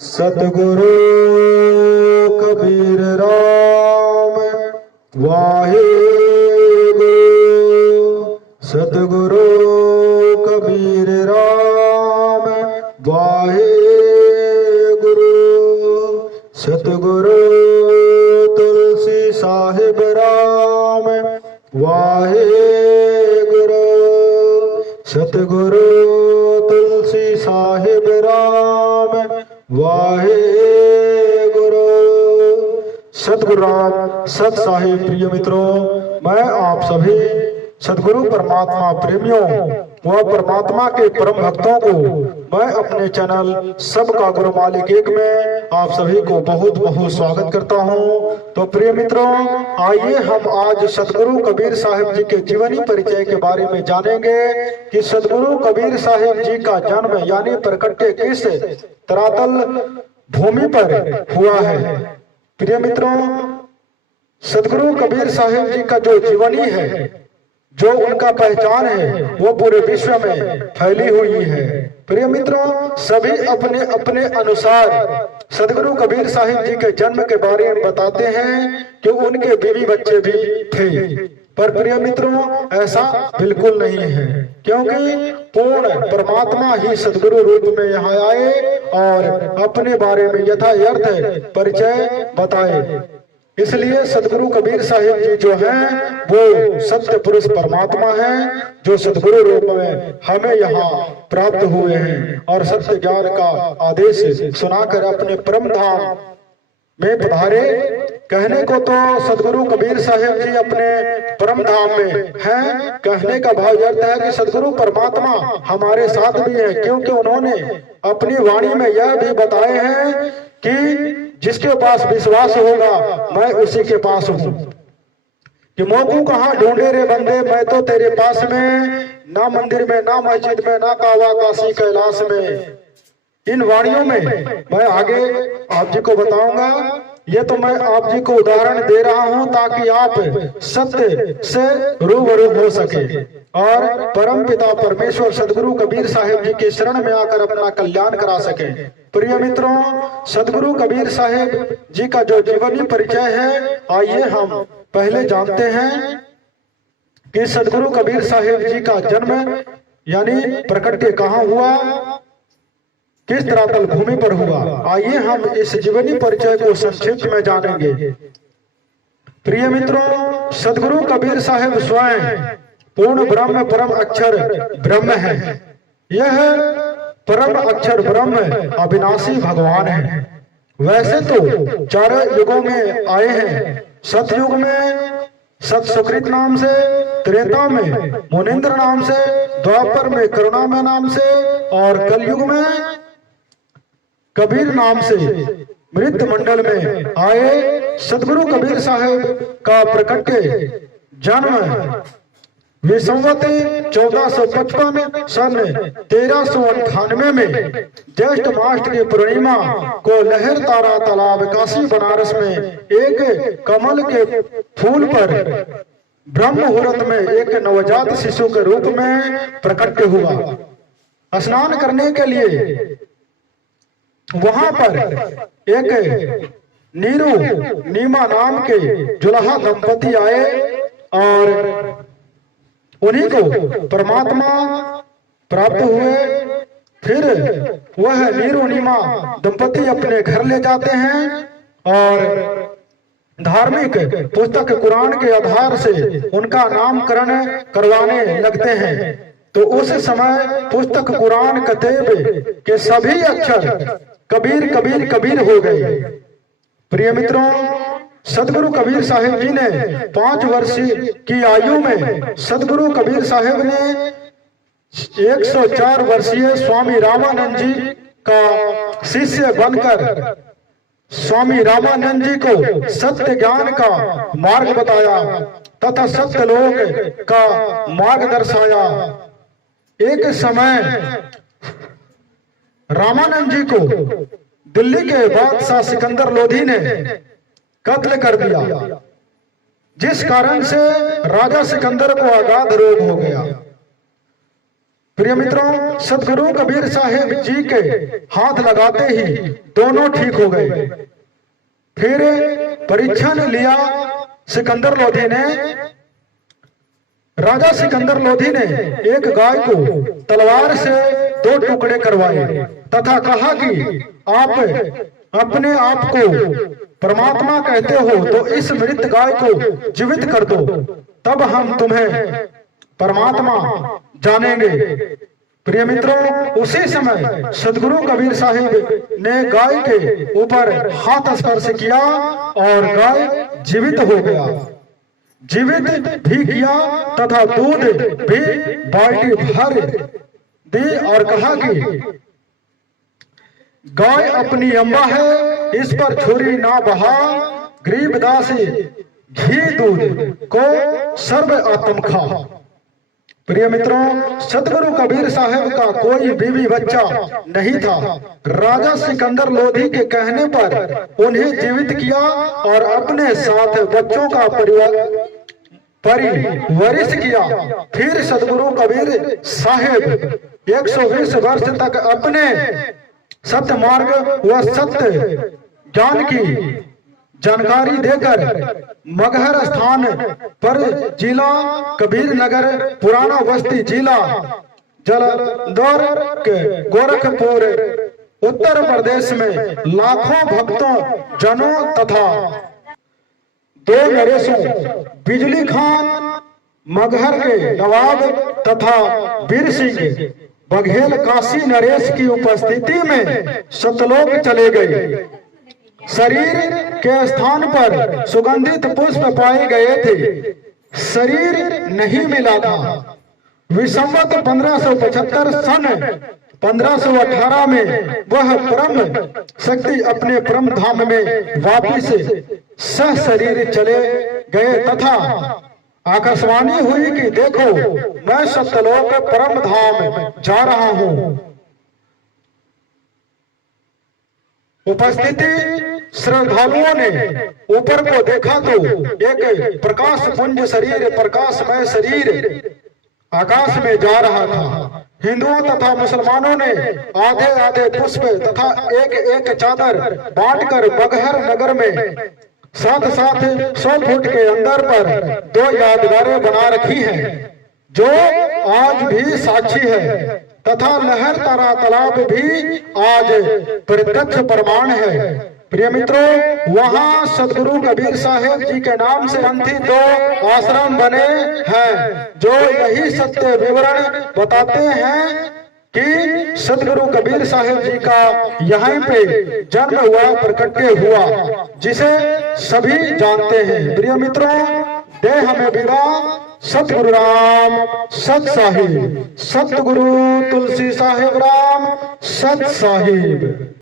सतगुरु कबीर राम वाहे गुरु। सतगुरु कबीर राम वाहे गुरु। सतगुरु तुलसी साहिब राम वाहे गुरु। सतगुरु तुलसी साहिब राम वाहे गुरु। सतगुरु राम सत साहिब। प्रिय मित्रों, मैं आप सभी सतगुरु परमात्मा प्रेमियों व परमात्मा के परम भक्तों को मैं अपने चैनल सबका गुरु मालिक एक में आप सभी को बहुत बहुत स्वागत करता हूं। तो प्रिय मित्रों, आइए हम आज सतगुरु कबीर साहिब जी के जीवनी परिचय के बारे में जानेंगे कि सतगुरु कबीर साहिब जी का जन्म यानी प्रकट्य किस तरातल भूमि पर हुआ है। प्रिय मित्रों, सतगुरु कबीर साहिब जी का जो जीवनी है, जो उनका पहचान है, वो पूरे विश्व में फैली हुई है। प्रिय मित्रों, सभी अपने अपने अनुसार सतगुरु कबीर साहिब जी के जन्म के बारे में बताते हैं कि उनके बीवी बच्चे भी थे, पर प्रिय मित्रों ऐसा बिल्कुल नहीं है, क्योंकि पूर्ण परमात्मा ही सतगुरु रूप में यहाँ आए और अपने बारे में यथार्थ परिचय बताए। इसलिए सतगुरु कबीर साहिब जी जो हैं वो सत्य पुरुष परमात्मा हैं, जो सतगुरु रूप में हमें यहाँ प्राप्त हुए हैं और सत्य ज्ञान का आदेश सुनाकर अपने परम धाम में पधारे। कहने को तो सतगुरु कबीर साहिब जी अपने परम धाम में हैं, कहने का भाव अर्थ है कि सतगुरु परमात्मा हमारे साथ भी है, क्योंकि उन्होंने अपनी वाणी में यह भी बताए हैं कि जिसके पास विश्वास होगा मैं उसी के पास हूं। कि मोकू कहाँ ढूंढे रे बंदे, मैं तो तेरे पास में, ना मंदिर में ना मस्जिद में ना कावा काशी कैलाश में। इन वाणियों में मैं आगे आप जी को बताऊंगा। ये तो मैं आप जी को उदाहरण दे रहा हूं ताकि आप सत्य से रूबरू हो सके और परम पिता परमेश्वर सदगुरु कबीर साहिब जी के शरण में आकर अपना कल्याण करा सके। प्रिय मित्रों, सदगुरु कबीर साहिब जी का जो जीवनी परिचय है, आइए हम पहले जानते हैं कि सदगुरु कबीर साहिब जी का जन्म यानी प्रकट्य कहाँ हुआ, किस तरातल भूमि पर हुआ। आइए हम इस जीवनी परिचय को संक्षिप्त में जानेंगे। प्रिय मित्रों, सदगुरु कबीर साहिब स्वयं पूर्ण ब्रह्म परम अक्षर ब्रह्म है। यह परम अक्षर ब्रह्म अविनाशी भगवान है। वैसे तो चार युगों में आए हैं, सतयुग में सत सुकृत नाम से, त्रेता में मुनिंद्र नाम से, द्वापर में करुणामय नाम से और कलयुग में कबीर नाम से मृत मंडल में आए। सदगुरु कबीर साहिब का प्रकट्य जन्म विसंवत 1455 सन 1398 में ज्येष्ठ मास की पूर्णिमा को लहर तारा तालाब काशी बनारस में एक कमल के फूल पर ब्रह्म मुहूर्त में एक नवजात शिशु के रूप में प्रकट हुआ। स्नान करने के लिए वहां पर एक नीरू नीमा नाम के जुल्हा दंपति आए और उन्हीं को परमात्मा प्राप्त हुए। फिर वह नीरू नीमा दंपति अपने घर ले जाते हैं और धार्मिक पुस्तक कुरान के आधार से उनका नामकरण करवाने लगते हैं। तो उस समय पुस्तक कुरान कतेब के सभी अक्षर कबीर कबीर कबीर हो गए। प्रिय मित्रों, सदगुरु कबीर साहिब जी ने 5 वर्ष की आयु में सदगुरु कबीर साहिब ने 104 वर्षीय स्वामी रामानंद जी का शिष्य बनकर स्वामी रामानंद जी को सत्य ज्ञान का मार्ग बताया तथा सत्य लोक का मार्ग दर्शाया। एक समय रामानंद जी को दिल्ली के बादशाह सिकंदर लोधी ने कत्ल कर दिया, जिस कारण से राजा सिकंदर को अगाध रोग हो गया। प्रिय मित्रों, सदगुरु कबीर साहिब जी के हाथ लगाते ही दोनों ठीक हो गए। फिर परीक्षण लिया सिकंदर लोधी ने। राजा सिकंदर लोधी ने एक गाय को तलवार से 2 टुकड़े करवाए तथा कहा कि आप अपने आप को परमात्मा कहते हो तो इस मृत गाय को जीवित कर दो, तब हम तुम्हें परमात्मा जानेंगे। प्रिय मित्रों, उसी समय सदगुरु कबीर साहिब ने गाय के ऊपर हाथ स्पर्श किया और गाय जीवित हो गया। जीवित भी किया तथा दूध भी बाल्टी भर दी और कहा कि गाय अपनी अम्बा है, इस पर छुरी ना बहा, गरीबदासी घी दूध को सर्व आत्म खा। प्रिय मित्रों, सदगुरु कबीर साहब का कोई बीवी बच्चा नहीं था। राजा सिकंदर लोधी के कहने पर उन्हें जीवित किया और अपने साथ बच्चों का परिवरिश किया। फिर सदगुरु कबीर साहब 120 वर्ष तक अपने सत्य मार्ग व सत्य ज्ञान की जानकारी देकर मगहर स्थान पर जिला कबीर नगर, पुराना बस्ती जिला जलंधर के गोरखपुर उत्तर प्रदेश में लाखों भक्तों जनों तथा 2 नरेशों बिजली खान मगहर के नवाब तथा वीर सिंह बघेल काशी नरेश की उपस्थिति में सतलोक चले गए। शरीर के स्थान पर सुगंधित पुष्प पाए गए थे। शरीर नहीं मिला था। विसंवत 1575 सन 1518 में वह परम शक्ति अपने परम धाम में वापिस सह शरीर चले गए तथा आकाशवाणी हुई कि देखो, मैं सत्यलोक परम धाम जा रहा हूं। उपस्थिति श्रद्धालुओं ने ऊपर को देखा तो एक प्रकाश पुंज शरीर, प्रकाशमय शरीर आकाश में जा रहा था। हिंदुओं तथा मुसलमानों ने आधे आधे पुष्प तथा एक एक चादर बांटकर मगहर नगर में साथ 100 फुट के अंदर पर 2 यादगारें बना रखी हैं, जो आज भी साक्षी है तथा लहर तारा तालाब भी आज प्रत्यक्ष प्रमाण है। प्रिय मित्रों, वहां सदगुरु कबीर साहब जी के नाम से पंथी 2 आश्रम बने हैं, जो यही सत्य विवरण बताते हैं कि सदगुरु कबीर साहब जी का यहाँ पे जन्म हुआ, प्रकट्य हुआ, जिसे सभी जानते हैं। प्रिय मित्रों, दे हमें विदा सतगुरु राम सत साहिब, सतगुरु तुलसी साहिब राम सत साहिब।